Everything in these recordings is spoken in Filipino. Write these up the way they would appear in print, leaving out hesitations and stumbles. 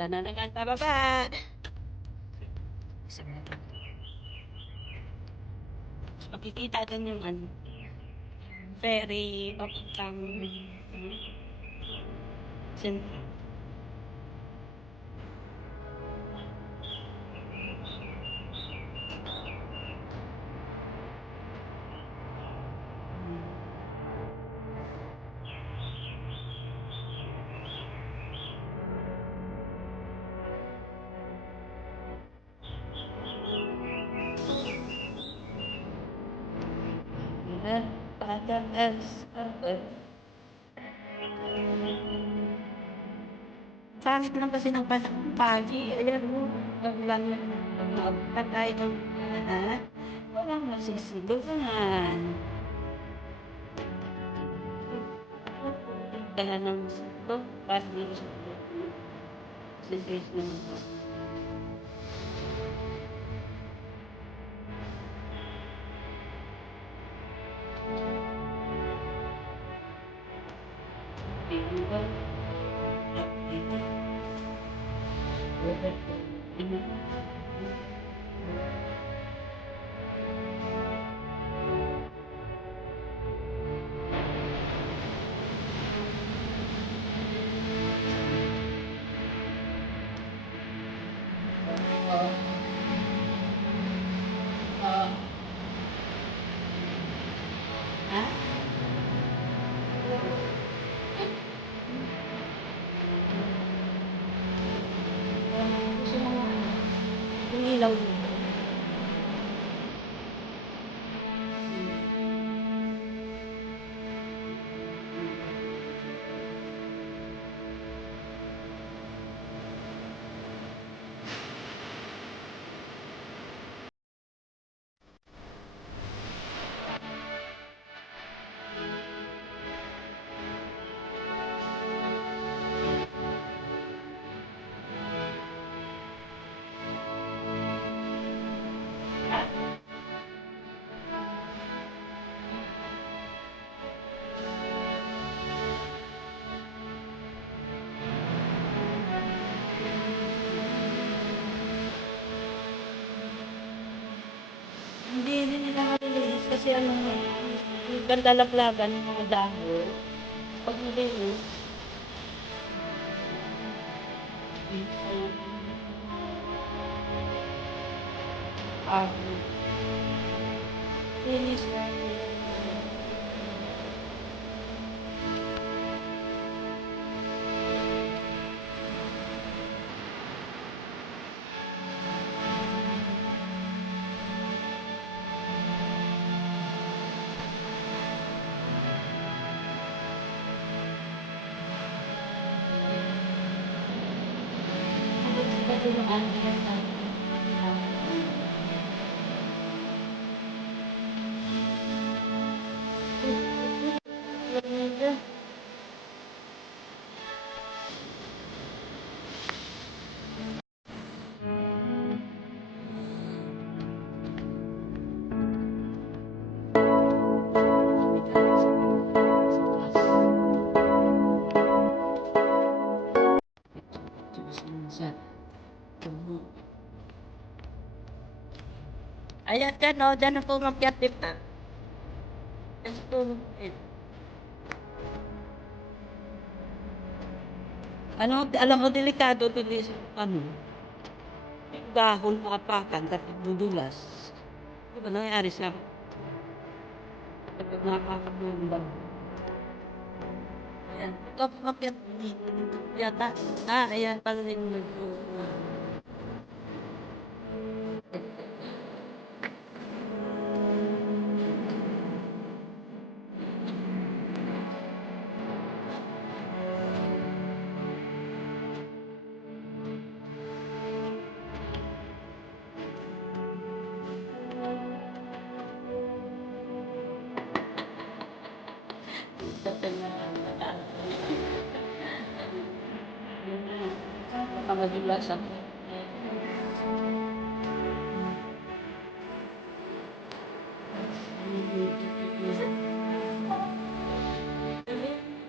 Punta na naman pababa. Makikita dun yung ano, ferry papuntang Sin Pangit lang kasi ng pagi, ayan mo, biglang patay ng lahat, walang nasisilungan. Kaya ng gusto, kasi sisisi. Ha? Gusto mo yung ilaw dito. Hindi rin nila malilinis kasi ano, yung ganda laglagan ng mga dahon. Pag nilinis, ay, linis na. Kasi yung ano yan, ayan dyan o, dyan na po makyat dito. Dyan po, ano, alam mo, delikado din ano, yung dahon maapakan tapos dudulas. Di ba nangyari sa kapag nakakabulong. Ayan, ito makyat dito yata. Ayan pala yung madulas ako.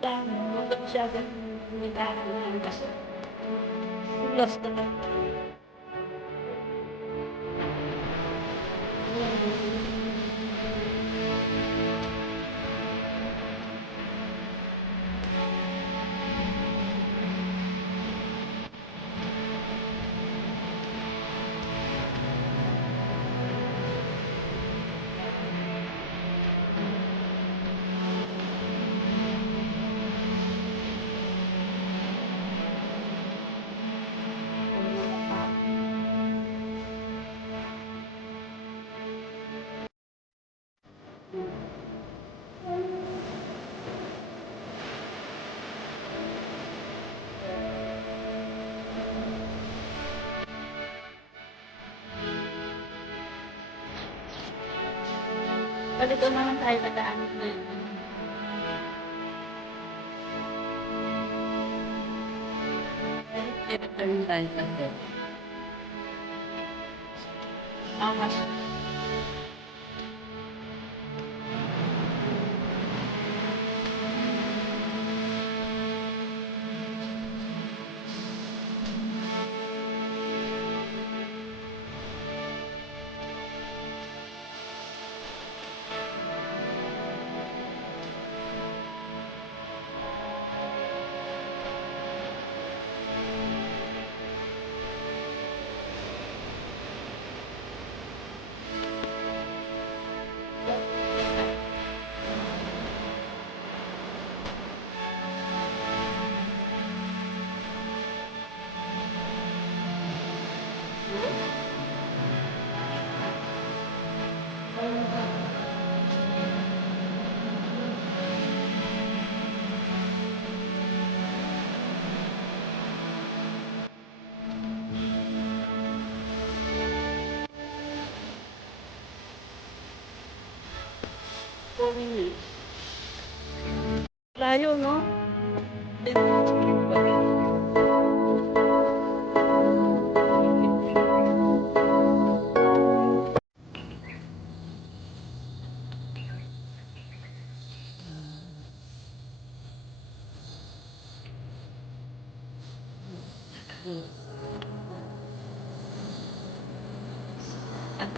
Dahon, masyadong may dahon kasi. Dulas talaga. Balik naman tayo sa daanan na yun. Turn tayo sa doon. Angas. Layo, no? At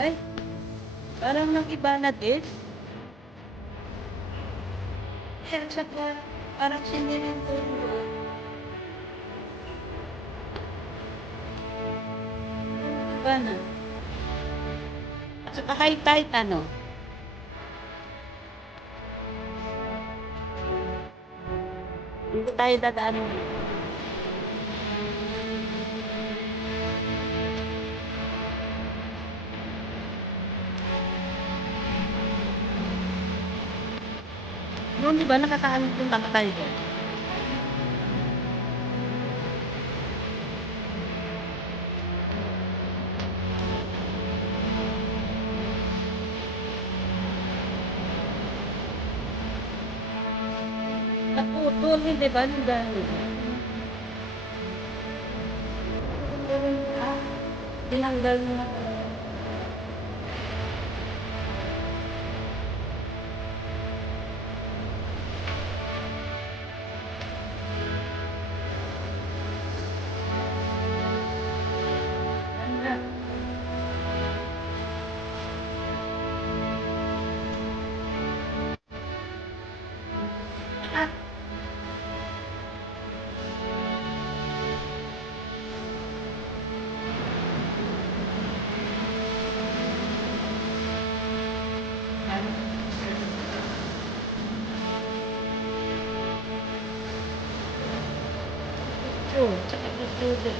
ay, parang nag-iba na din. At saka, parang sinirinto yung loob. Iba na. At saka high tide, ano? Dito tayo dadaan. Noon, di ba, nakakaano yung tayo doon? Naputol, hindi ba? Nung gano'n. Ah, tinanggal mo na. Ah, picture, tsaka picture din.